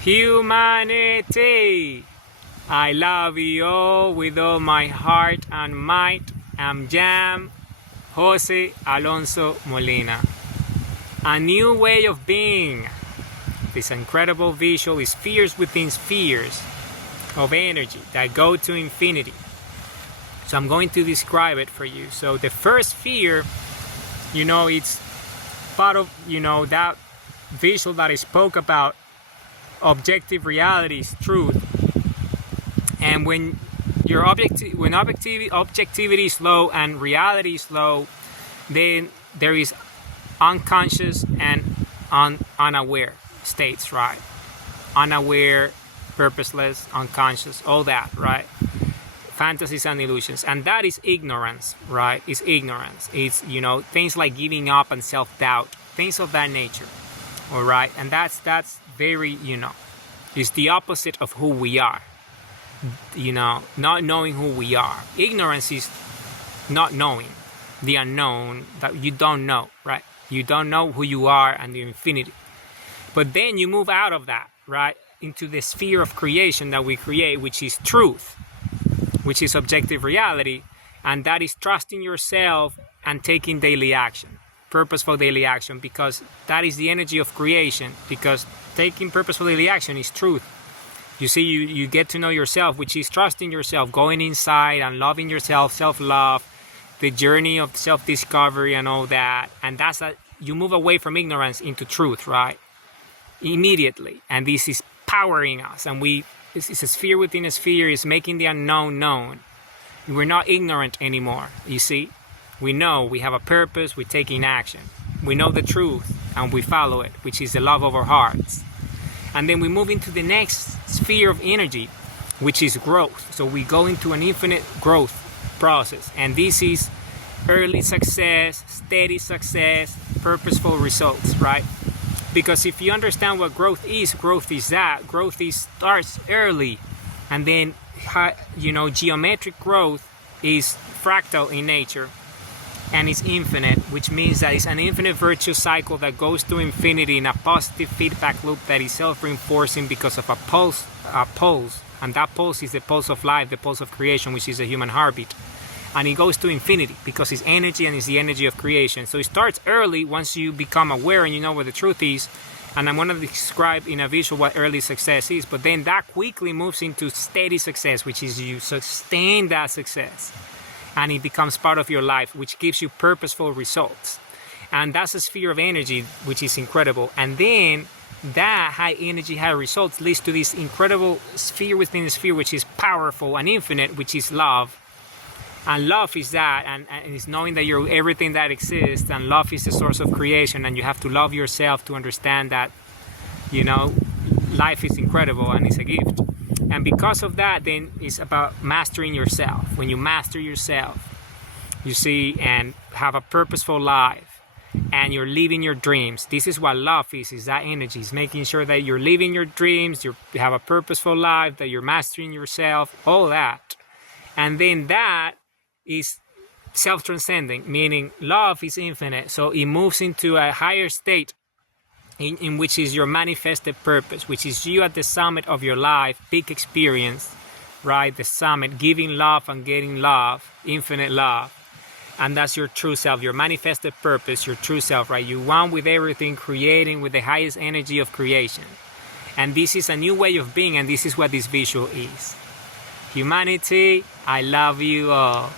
Humanity, I love you all with all my heart and might. I'm Jam Jose Alonso Molina. A new way of being. This incredible visual is spheres within spheres of energy that go to infinity. So I'm going to describe it for you. So the first sphere, it's part of, that visual that I spoke about. Objective reality is truth. And when objectivity is low and reality is low, then there is unconscious and unaware states, right? Unaware, purposeless, unconscious, all that, right? Fantasies and illusions, and that is ignorance, right? It's ignorance. It's things like giving up and self-doubt, things of that nature, all right? And that's very it's the opposite of who we are. Not knowing who we are. Ignorance is not knowing the unknown, that you don't know, right? You don't know who you are and the infinity. But then you move out of that, right, into the sphere of creation that we create, which is truth, which is objective reality, and that is trusting yourself and taking daily action, purposeful daily action, because that is the energy of creation, because taking purposeful daily action is truth. You see, you get to know yourself, which is trusting yourself, going inside and loving yourself, self-love, the journey of self-discovery and all that. And you move away from ignorance into truth, right? Immediately. And this is powering us. And this is a sphere within a sphere, is making the unknown known. We're not ignorant anymore, you see. We know we have a purpose, we're taking action. We know the truth and we follow it, which is the love of our hearts. And then we move into the next sphere of energy, which is growth. So we go into an infinite growth process. And this is early success, steady success, purposeful results, right? Because if you understand what growth is that. Growth starts early. And then, geometric growth is fractal in nature. And it's infinite, which means that it's an infinite virtuous cycle that goes to infinity in a positive feedback loop that is self-reinforcing because of a pulse, and that pulse is the pulse of life, the pulse of creation, which is a human heartbeat. And it goes to infinity because it's energy and it's the energy of creation. So it starts early once you become aware and you know what the truth is. And I'm going to describe in a visual what early success is, but then that quickly moves into steady success, which is you sustain that success. And it becomes part of your life, which gives you purposeful results. And that's a sphere of energy, which is incredible. And then that high energy, high results leads to this incredible sphere within the sphere, which is powerful and infinite, which is love. And love is that, and it's knowing that you're everything that exists, and love is the source of creation, and you have to love yourself to understand that, life is incredible and it's a gift. And because of that, then it's about mastering yourself. When you master yourself, you see, and have a purposeful life, and you're living your dreams. This is what love is that energy. It's making sure that you're living your dreams, you have a purposeful life, that you're mastering yourself, all that. And then that is self-transcending, meaning love is infinite. So it moves into a higher state in which is your manifested purpose, which is you at the summit of your life, big experience, right? The summit, giving love and getting love, infinite love. And that's your true self, your manifested purpose, your true self, right? You one with everything, creating with the highest energy of creation. And this is a new way of being, and this is what this visual is. Humanity, I love you all.